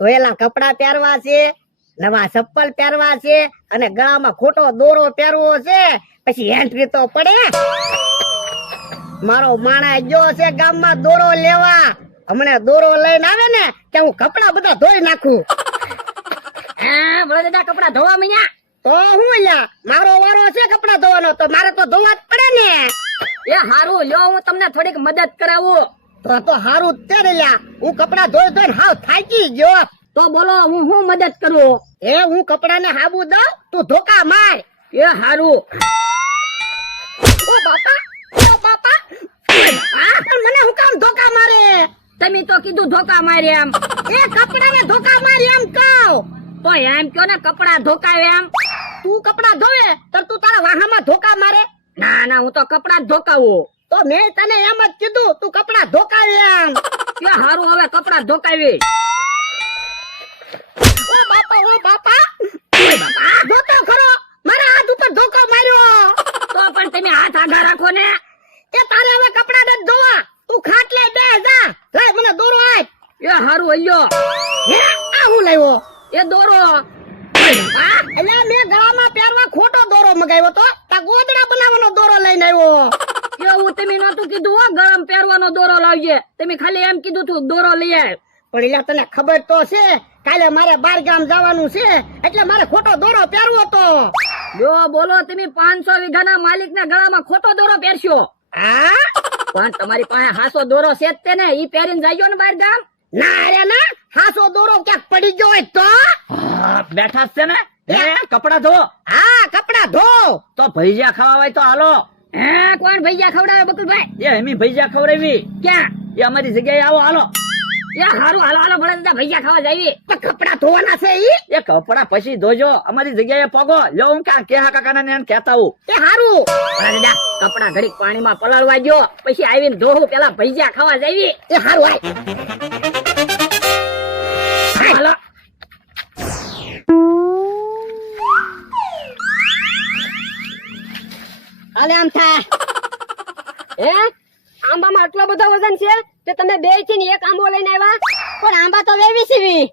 ધોયેલા કપડા પહેરવા છે, નવા ચપ્પલ પહેરવા છે અને ગળામાં ખોટો દોરો પહેરવો છે, પછી એન્ટ્રી તો પડે. મારો માણસ ગયો છે ગામમાં દોરો લેવા. હમણાં દોરો લઈને આવે ને કે હું કપડા બધા ધોઈ નાખું. હા બોલો દાદા, કપડા ધોવા માંડ્યા? તો હું લ્યા, મારો વારો છે કપડા ધોવાનો, તો મારે તો ધોવા જ પડે ને. એ હારું, લ્યો હું તમને થોડીક મદદ કરાવું. તો હારું જ તે લ્યા, હું કપડા ધોઈ ધોઈને હાવ થાકી ગયો. તો બોલો હું મદદ કરું? એ હું કપડાને હાબુ દઉં, તું ધોકા માર. એ હારું. ઓ બાપા, ઓ બાપા, આ પણ મને હું કામ ધોકા મારે? તમે તો કીધું ધોકા મારે એમ. એ કપડાને ધોકા માર એમ કહું. તો એમ કયો ને કપડા ધોકાવે એમ. તું કપડા ધોવે તો તું તારા વાહામાં ધોકા મારે? ના ના, હું તો કપડા જ ધોકાવું. તો મેં તને એમ જ કીધું તું કપડા ધોકાવે એમ. એ હારું, હવે કપડા ધોકાવી. ઓ બાપા, ઓ બાપા, આ ધોતો ખરો, મારા હાથ ઉપર ધોકો માર્યો. તો પણ તમે હાથ આગા રાખો ને. એ તારે હવે કપડા ન ધોવા, તું ખાટલે બેસ જા. લઈ મને દોરો આપ. એ હારું હલ્યો. હે આ હું લાવ્યો? એ દોરો. આ એટલે મેં ગળામાં પહેરવા ખોટો દોરો મગાવ્યો તો, તા ગોદડા બનાવવાનો દોરો લઈને આવ્યો. એવું તમે નતું કીધું હો, ગરમ પહેરવાનો દોરો લાવજે. તમે ખાલી એમ કીધું તું દોરો લઈ આવ. પણ એટલે તને ખબર તો છે કાલે મારે 12 ગામ જવાનું છે, એટલે મારે ખોટો દોરો પહેરવો તો. જો બોલો, તમે 500 વીઘાના માલિકના ગળામાં ખોટો દોરો પહેરશો? હા પણ તમારી પાસે હાસો દોરો છે જ તે ને, ઈ પહેરીને જાયજો ને 12 ગામ. ના રે ના, હાસો દોરો ક્યાંક પડી ગયો હોય તો? બેઠા જ છે ને, કપડા ધો. હા કપડા ધો. તો ભજીયા ખાવા હોય તો હાલો. હે કોણ ભૈયા ખવડાવે બકુલભાઈ? એ એમી ભજીયા ખવડાવી. ક્યાં? એ અમારી જગ્યાએ આવો, હાલો. એ હારું, હાલો હાલો ભલે દાદા, ભૈયા ખાવા જાવી. પણ કપડા ધોવાના છે ઈ? એ કપડા પછી ધોજો, અમારી જગ્યાએ પગો. લો હું ક્યાં કેહા કાકાના ને કહેતા હું. એ હારું. ભલે દાદા, કપડા ઘડીક પાણીમાં પલાળવા ગયો, પછી આવીને ધોવું, પેલા ભૈયા ખાવા જાવી. એ હારું આય. હાલો. હાલે આમ થા. હે આંબામાં આટલો બધો વજન છે કે તમે બે થી એક આંબો લઈને આવ્યા? પણ આંબા તો વેવી સીવી.